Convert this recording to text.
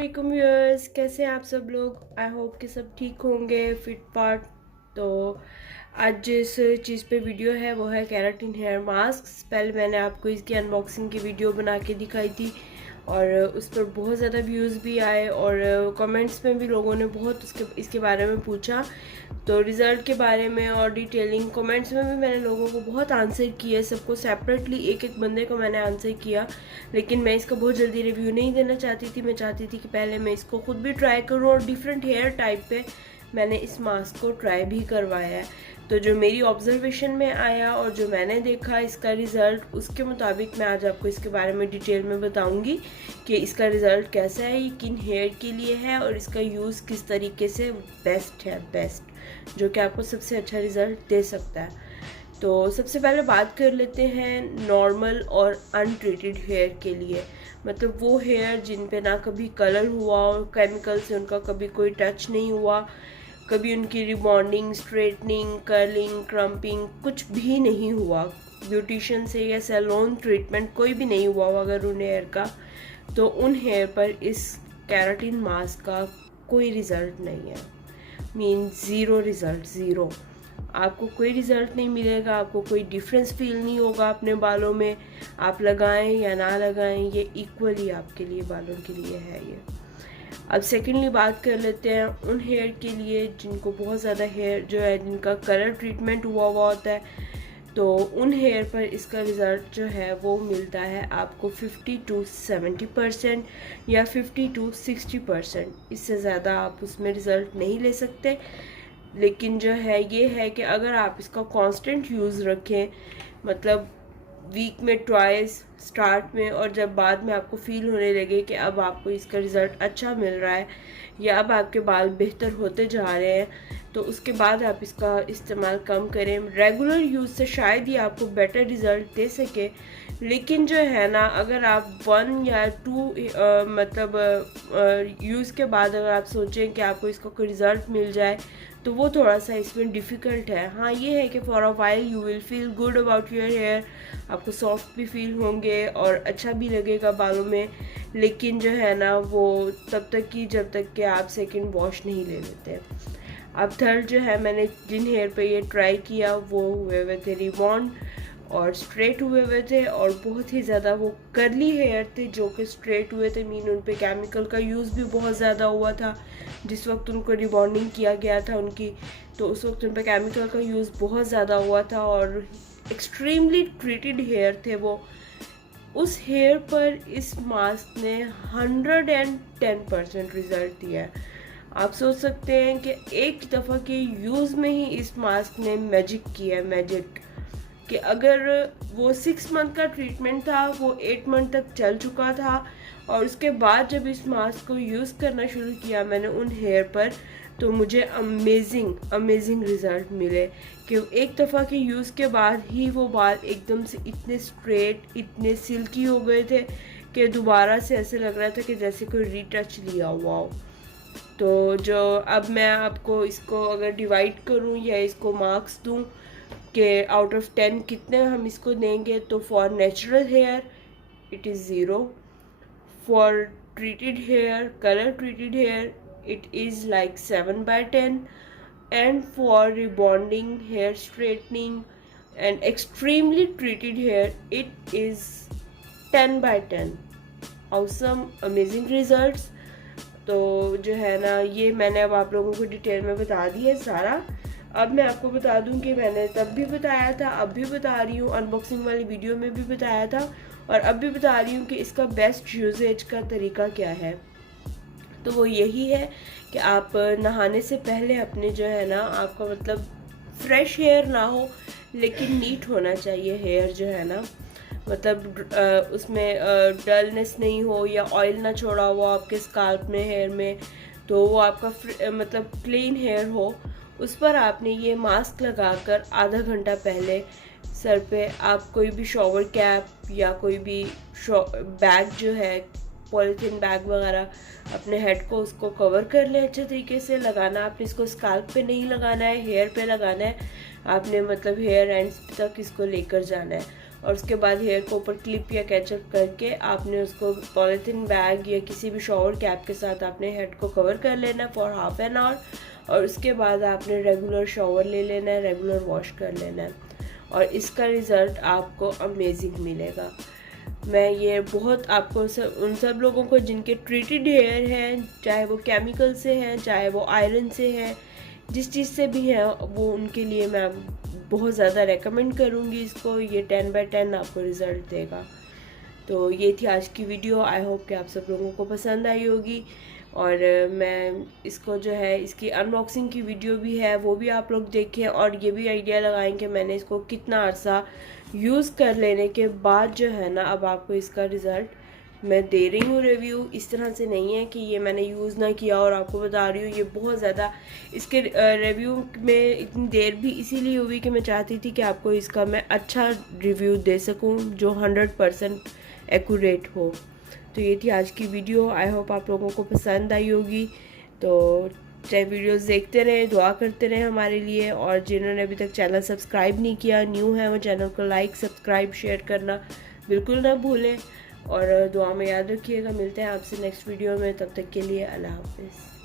वालेकुम व्यूअर्स, कैसे हैं आप सब लोग। आई होप कि सब ठीक होंगे, फिट फाट। तो आज जिस चीज़ पे वीडियो है वो है केराटिन हेयर मास्क। पहले मैंने आपको इसकी अनबॉक्सिंग की वीडियो बना के दिखाई थी और उस पर बहुत ज़्यादा व्यूज़ भी आए और कमेंट्स में भी लोगों ने बहुत इसके बारे में पूछा। तो रिज़ल्ट के बारे में और डिटेलिंग कमेंट्स में भी मैंने लोगों को बहुत आंसर किया, सबको सेपरेटली एक एक बंदे को मैंने आंसर किया। लेकिन मैं इसका बहुत जल्दी रिव्यू नहीं देना चाहती थी। मैं चाहती थी कि पहले मैं इसको खुद भी ट्राई करूँ और डिफरेंट हेयर टाइप पे मैंने इस मास्क को ट्राई भी करवाया है। तो जो मेरी ऑब्जर्वेशन में आया और जो मैंने देखा इसका रिज़ल्ट, उसके मुताबिक मैं आज आपको इसके बारे में डिटेल में बताऊंगी कि इसका रिज़ल्ट कैसा है, ये किन हेयर के लिए है और इसका यूज़ किस तरीके से बेस्ट है, बेस्ट जो कि आपको सबसे अच्छा रिज़ल्ट दे सकता है। तो सबसे पहले बात कर लेते हैं नॉर्मल और अनट्रीटेड हेयर के लिए। मतलब वो हेयर जिन पे ना कभी कलर हुआ और केमिकल से उनका कभी कोई टच नहीं हुआ, कभी उनकी रिबॉन्डिंग, स्ट्रेटनिंग, कर्लिंग, क्रम्पिंग कुछ भी नहीं हुआ, ब्यूटिशियन से या सैलून ट्रीटमेंट कोई भी नहीं हुआ अगर उन हेयर का, तो उन हेयर पर इस केराटिन मास्क का कोई रिज़ल्ट नहीं है। Mean zero result, zero. आपको कोई रिज़ल्ट नहीं मिलेगा, आपको कोई डिफरेंस फील नहीं होगा अपने बालों में। आप लगाएं या ना लगाएं, ये इक्वली आपके लिए, बालों के लिए है ये। अब सेकेंडली बात कर लेते हैं उन हेयर के लिए जिनको बहुत ज़्यादा हेयर जो है, जिनका कलर ट्रीटमेंट हुआ होता है। तो उन हेयर पर इसका रिज़ल्ट जो है वो मिलता है आपको 50 to 70% या 50 to 60%। इससे ज़्यादा आप उसमें रिज़ल्ट नहीं ले सकते। लेकिन जो है ये है कि अगर आप इसका कांस्टेंट यूज़ रखें, मतलब वीक में ट्वाइस स्टार्ट में, और जब बाद में आपको फील होने लगे कि अब आपको इसका रिज़ल्ट अच्छा मिल रहा है या अब आपके बाल बेहतर होते जा रहे हैं, तो उसके बाद आप इसका इस्तेमाल कम करें। रेगुलर यूज़ से शायद ही आपको बेटर रिज़ल्ट दे सके, लेकिन जो है ना, अगर आप 1 या 2 मतलब यूज़ के बाद अगर आप सोचें कि आपको इसका कोई रिज़ल्ट मिल जाए, तो वो थोड़ा सा इसमें डिफ़िकल्ट है। हाँ, ये है कि for a while you will feel good about your hair, आपको सॉफ्ट भी फील होंगे और अच्छा भी लगेगा बालों में। लेकिन जो है ना, वो तब तक कि जब तक कि आप सेकंड वॉश नहीं ले लेते। अब थर्ड जो है, मैंने जिन हेयर पे ये ट्राई किया वो हुए हुए थे रिबॉन्ड और स्ट्रेट हुए हुए थे, और बहुत ही ज़्यादा वो कर्ली हेयर थे जो कि स्ट्रेट हुए थे। मीन उन पे केमिकल का यूज़ भी बहुत ज़्यादा हुआ था जिस वक्त उनको रिबॉन्डिंग किया गया था उनकी, तो उस वक्त उन पे केमिकल का यूज़ बहुत ज़्यादा हुआ था और एक्सट्रीमली ट्रीटेड हेयर थे वो। उस हेयर पर इस मास्क ने 110% रिज़ल्ट दिया है। आप सोच सकते हैं कि एक दफ़ा के यूज़ में ही इस मास्क ने मैजिक किया है, मैजिक। कि अगर वो 6 मंथ का ट्रीटमेंट था, वो 8 मंथ तक चल चुका था, और उसके बाद जब इस मास्क को यूज़ करना शुरू किया मैंने उन हेयर पर, तो मुझे अमेजिंग रिज़ल्ट मिले कि एक दफ़ा के यूज़ के बाद ही वो बाल एकदम से इतने स्ट्रेट, इतने सिल्की हो गए थे कि दोबारा से ऐसे लग रहा था कि जैसे कोई रीटच लिया हुआ हो। तो जो अब मैं आपको इसको अगर डिवाइड करूं या इसको मार्क्स दूं कि आउट ऑफ 10 कितने हम इसको देंगे, तो for natural hair it is 0, for treated hair, color treated hair, it is like 7/10, and for rebonding, hair straightening and extremely treated hair it is 10/10. Awesome, amazing results. तो जो है ना, ये मैंने अब आप लोगों को डिटेल में बता दिया है सारा। अब मैं आपको बता दूं कि मैंने तब भी बताया था, अब भी बता रही हूँ, अनबॉक्सिंग वाली वीडियो में भी बताया था और अब भी बता रही हूँ कि इसका बेस्ट यूजेज का तरीका क्या है। तो वो यही है कि आप नहाने से पहले अपने जो है ना, आपका मतलब फ्रेश हेयर ना हो लेकिन नीट होना चाहिए हेयर जो है ना, मतलब उसमें डलनेस नहीं हो या ऑयल ना छोड़ा हुआ आपके स्काल्प में, हेयर में, तो वो आपका मतलब क्लीन हेयर हो। उस पर आपने ये मास्क लगाकर आधा घंटा पहले सर पे आप कोई भी शॉवर कैप या कोई भी बैग जो है, पॉलीथीन बैग वगैरह, अपने हेड को उसको कवर कर लें अच्छे तरीके से। लगाना आपने इसको स्काल्प पे नहीं लगाना है, हेयर पे लगाना है आपने, मतलब हेयर एंड्स तक इसको लेकर जाना है। और उसके बाद हेयर को ऊपर क्लिप या कैचअप करके आपने उसको पॉलीथीन बैग या किसी भी शॉवर कैप के साथ आपने हेड को कवर कर लेना फॉर हाफ एन आवर। और उसके बाद आपने रेगुलर शॉवर ले लेना है, रेगुलर वॉश कर लेना है, और इसका रिज़ल्ट आपको अमेजिंग मिलेगा। मैं ये बहुत आपको उन सब लोगों को जिनके ट्रीटेड हेयर हैं, चाहे वो केमिकल से हैं चाहे वो आयरन से हैं, जिस चीज़ से भी है वो उनके लिए मैं बहुत ज़्यादा रेकमेंड करूँगी इसको। ये 10/10 आपको रिज़ल्ट देगा। तो ये थी आज की वीडियो। आई होप कि आप सब लोगों को पसंद आई होगी। और मैं इसको जो है इसकी अनबॉक्सिंग की वीडियो भी है, वो भी आप लोग देखें और ये भी आइडिया लगाएं कि मैंने इसको कितना अर्सा यूज़ कर लेने के बाद जो है ना अब आपको इसका रिज़ल्ट मैं दे रही हूँ रिव्यू। इस तरह से नहीं है कि ये मैंने यूज़ ना किया और आपको बता रही हूँ। ये बहुत ज़्यादा इसके रिव्यू में इतनी देर भी इसीलिए हुई कि मैं चाहती थी कि आपको इसका मैं अच्छा रिव्यू दे सकूँ जो 100% एक्यूरेट हो। तो ये थी आज की वीडियो। आई होप आप लोगों को पसंद आई होगी। तो चाहे वीडियोस देखते रहें, दुआ करते रहें हमारे लिए, और जिन्होंने अभी तक चैनल सब्सक्राइब नहीं किया, न्यू है, वो चैनल को लाइक सब्सक्राइब शेयर करना बिल्कुल ना भूलें। और दुआ में याद रखिएगा। मिलते हैं आपसे नेक्स्ट वीडियो में, तब तक के लिए अल्लाह हाफिज़।